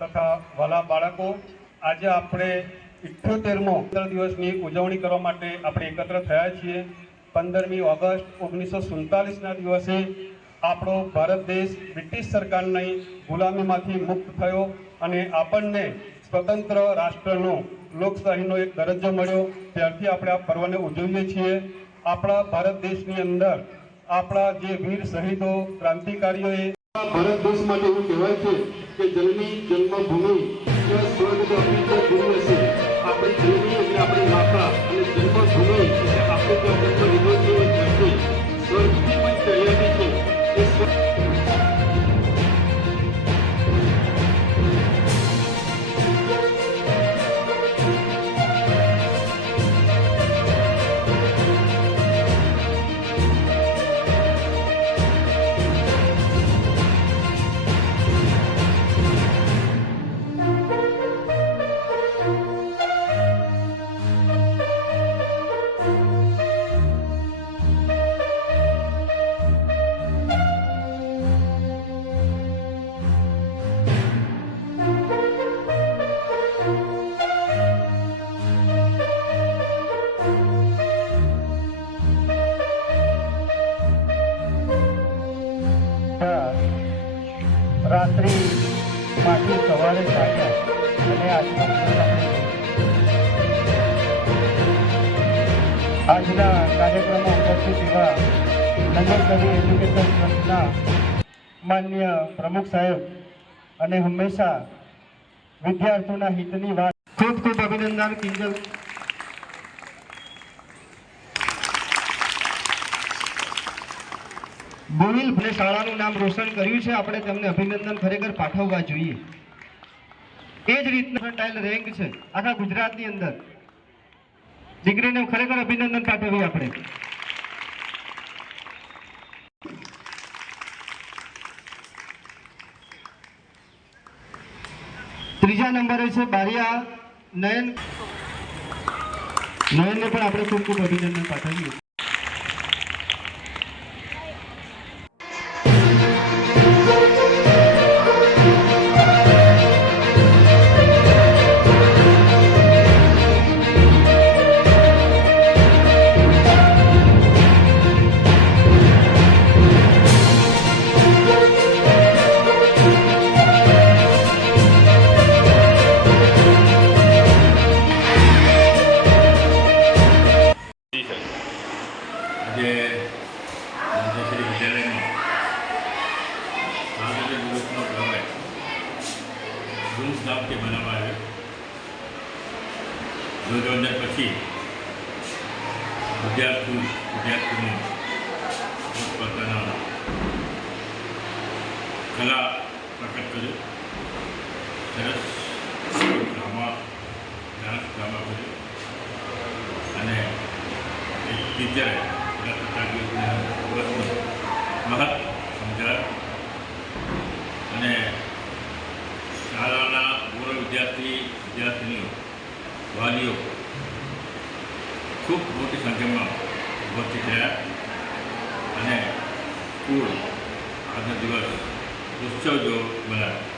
તથા વાલા બાળકો, આજે આપણે 78મો દિવસની ઉજવણી કરવા માટે આપણે એકત્ર થયા છીએ। 15મી ઓગસ્ટ 1947ના દિવસે આપણો ભારત દેશ બ્રિટિશ સરકારની ગુલામીમાંથી મુક્ત થયો અને આપણને સ્વતંત્ર રાષ્ટ્રનો લોકશાહીનો એક દરજ્જો મળ્યો। ત્યારથી આપણે આ પર્વને ઉજવીએ છીએ। આપણા ભારત દેશની અંદર આપણા જે વીર શહીદો ક્રાંતિકારીઓએ ભારત દેશ માટે એવું કહેવાય છે કે જનની જન્મભૂમિ સ્વર્ગ ભૂમિ છે। આપણી જન્મી એટલે આપણી માતા અને જન્મભૂમિ એટલે આપણે જો જન્મ લીધો છે એ ધરતી સ્વર્ગથી પણ ચડિયાતી છે। રાત્રિમાંથી સવારે જાગ્યા અને આજના કાર્યક્રમમાં ઉપસ્થિત એવા નંદનકવિ એજ્યુકેશન ટ્રસ્ટના માન્ય પ્રમુખ સાહેબ અને હંમેશા વિદ્યાર્થીઓના હિતની વાત, ખૂબ ખૂબ અભિનંદન। કિંજલ ગોહિલ ભલે શાળાનું નામ રોશન કર્યું છે, આપણે તેમને અભિનંદન ખરેખર પાઠવવા જોઈએ। એ જ રીતના ટાઇલ રેન્ક છે આખા ગુજરાતની અંદર, દીકરીને ખરેખર અભિનંદન પાઠવીએ આપણે। ત્રીજા નંબરે છે બારિયા નયન, નયનને પણ આપણે ખૂબ ખૂબ અભિનંદન પાઠવીએ। ધૂમધામથી બનાવવામાં આવ્યો। ધ્વજવંદન પછી વિદ્યાર્થીઓ પોતાના કલા પ્રકટ કર્યો, સરસ ડાન્સ ડ્રામા કર્યો અને એક ટીચરે મહત્વ સમજાવ્યું અને શાળાના પૂર્વ વિદ્યાર્થીનીઓ વાલીઓ ખૂબ મોટી સંખ્યામાં ઉપસ્થિત રહ્યા અને સ્કૂલ આજનો દિવસ ઉત્સવ જેવો બનાવ્યો।